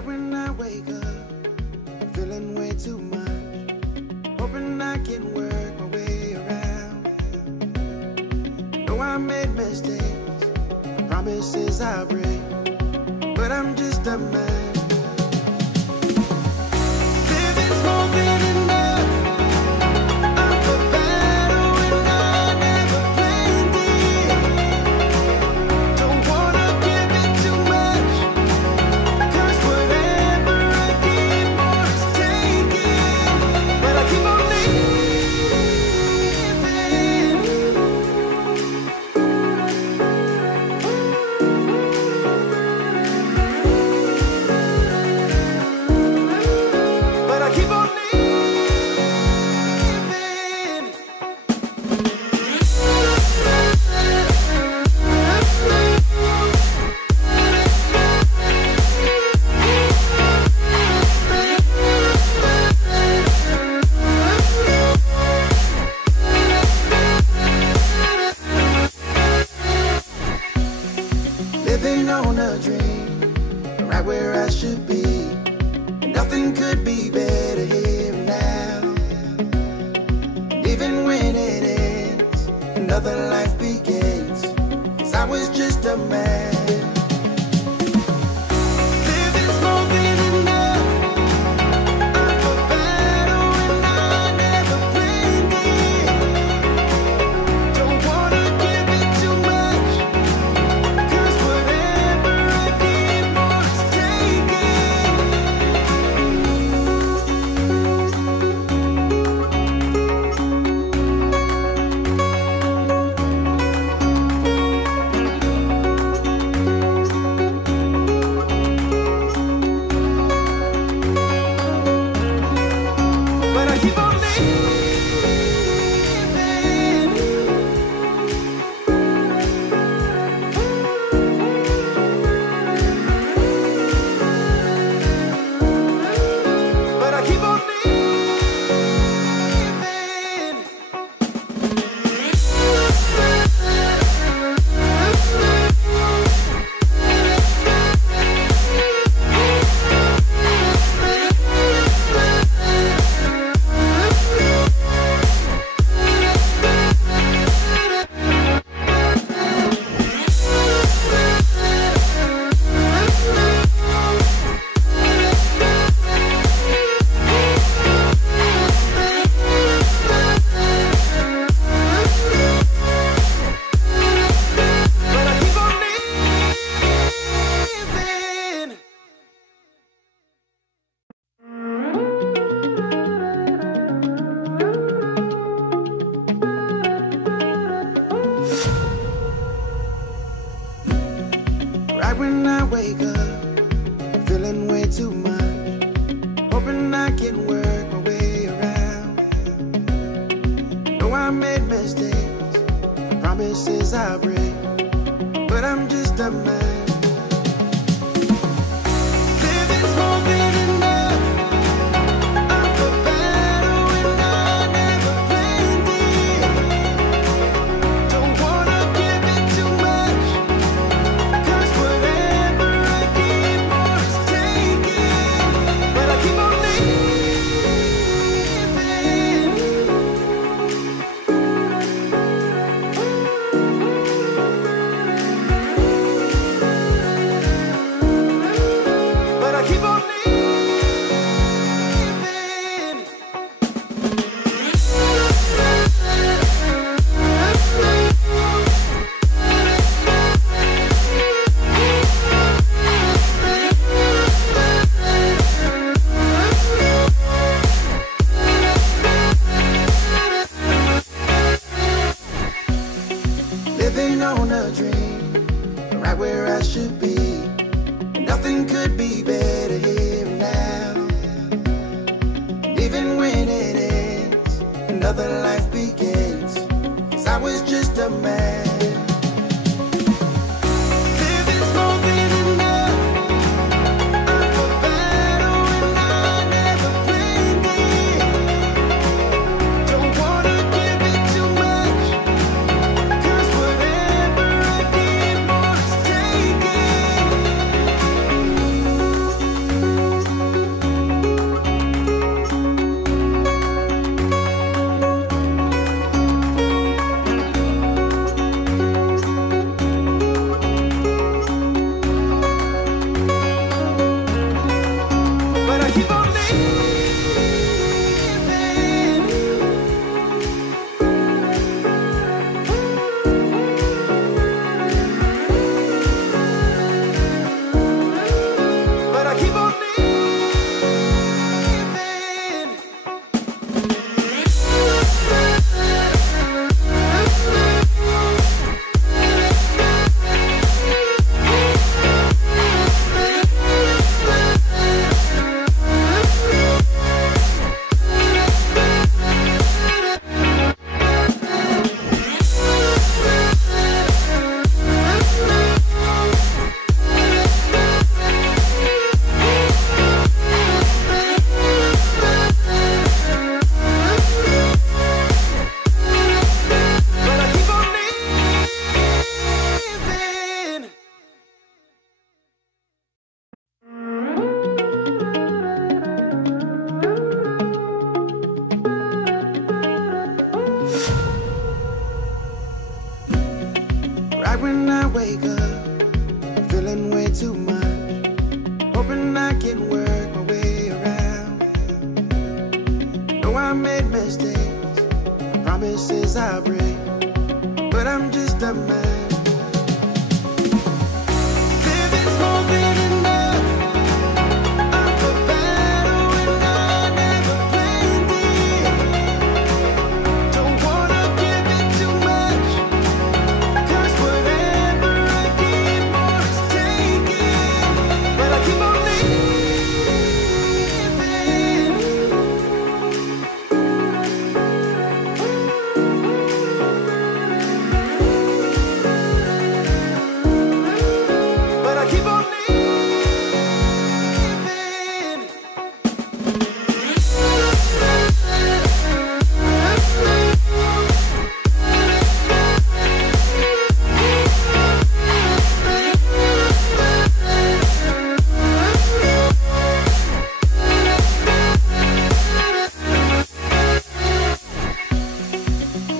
Right when I wake up, I'm feeling way too much, hoping I can work my way around. Know I made mistakes, promises I break, but I'm just a man. Living's more than enough. I'm for better when I never planned it. Don't wanna give it too much, 'cause whatever I give, more is taken. But I keep on living on a dream, right where I should be. Nothing could be better here and now. And even when it ends, another life begins. 'Cause I was just a man. Living's more than enough. I'm for better when I never planned it. Don't wanna give it too much, 'cause whatever I give, more is taken. But I keep on living. But I keep on right when I wake up, I'm feeling way too much, hoping I can work my way around. Know I made mistakes, promises I break, but I'm just a man. Living's more than enough. I'm for better when I never planned it. Don't wanna give it too much, 'cause whatever I give, more is taken. But I keep on living. But I keep on living. Living on a dream, right where I should be. Nothing could be better here and now. And even when it ends, another life begins. 'Cause I was just a man. Living's more than enough. I'm for better when I never planned it. Don't wanna give it too much, 'cause whatever I give, more is taken. can work my way around. Know I made mistakes, promises I break, but I'm just a man. Living's more than enough. I'm for better when I never planned it. Don't wanna give it too much, 'cause whatever I give, more is taken. But I keep on living. But I keep on living.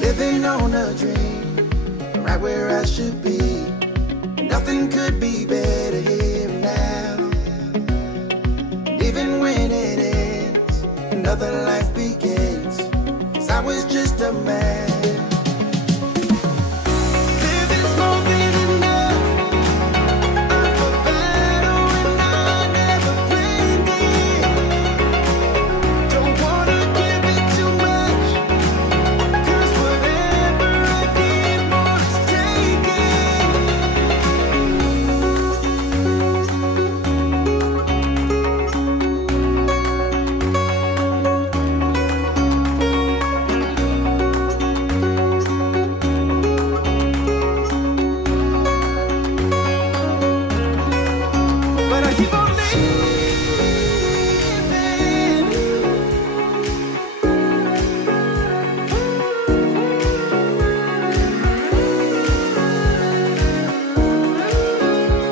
Living on a dream, right where I should be. Nothing could be better here and now. And even when it ends, another life begins. 'Cause I was just a man. Living's more than enough. I'm for better when I never planned it. Don't wanna give it too much, 'cause whatever I give, more is taken. But I keep on living.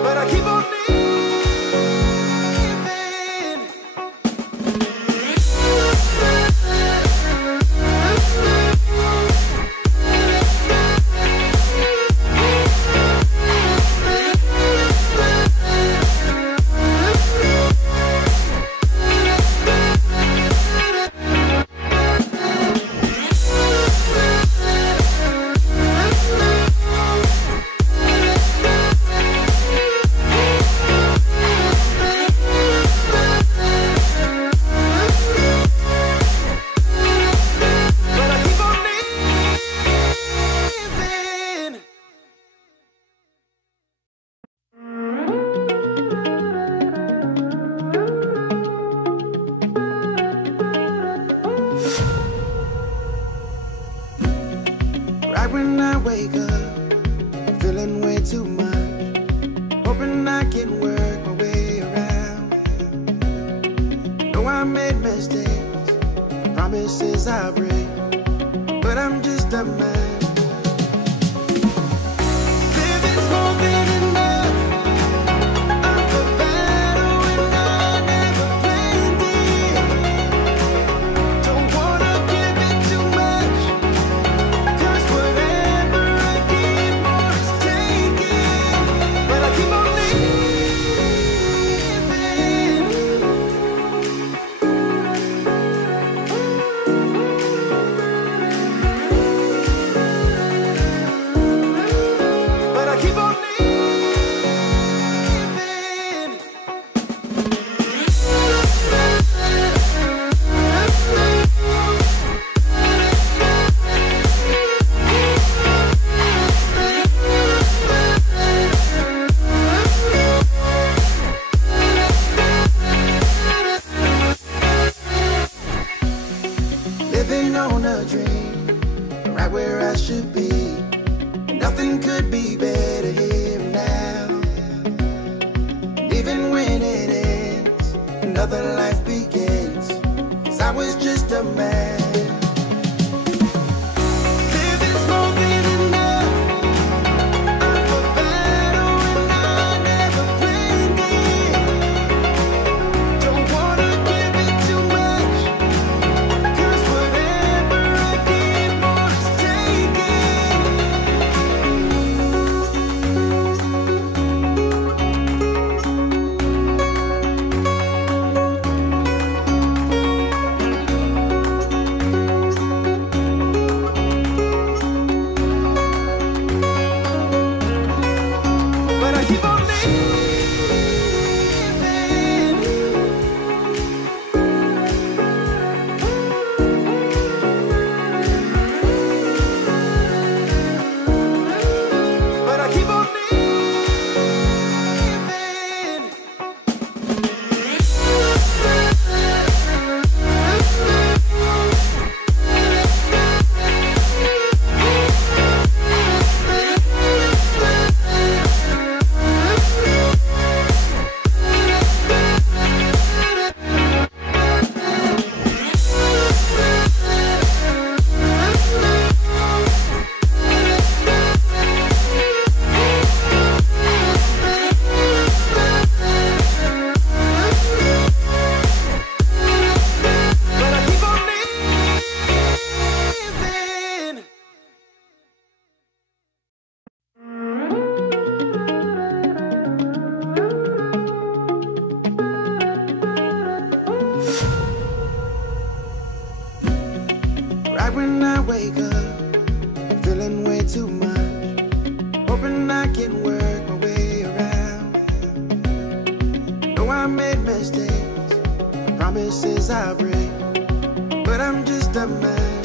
But I keep on living. But I keep on living. Right when I wake up, I'm feeling way too much. Hoping I can work my way around. Know I made mistakes, promises I break, but I'm just a man. Living's more than enough. I'm for better when I never planned it. Don't wanna give it too much, 'cause whatever I give, more is taken. But I keep on living. But I keep on living. Living on a dream, right where I should be. Nothing could be better here and now. And even when it ends, another life begins. 'Cause I was just a man. Living's more than enough. I'm for better when I never planned it. Don't wanna give it too much, 'cause whatever I give, more is taken. I made mistakes, promises I break, but I'm just a man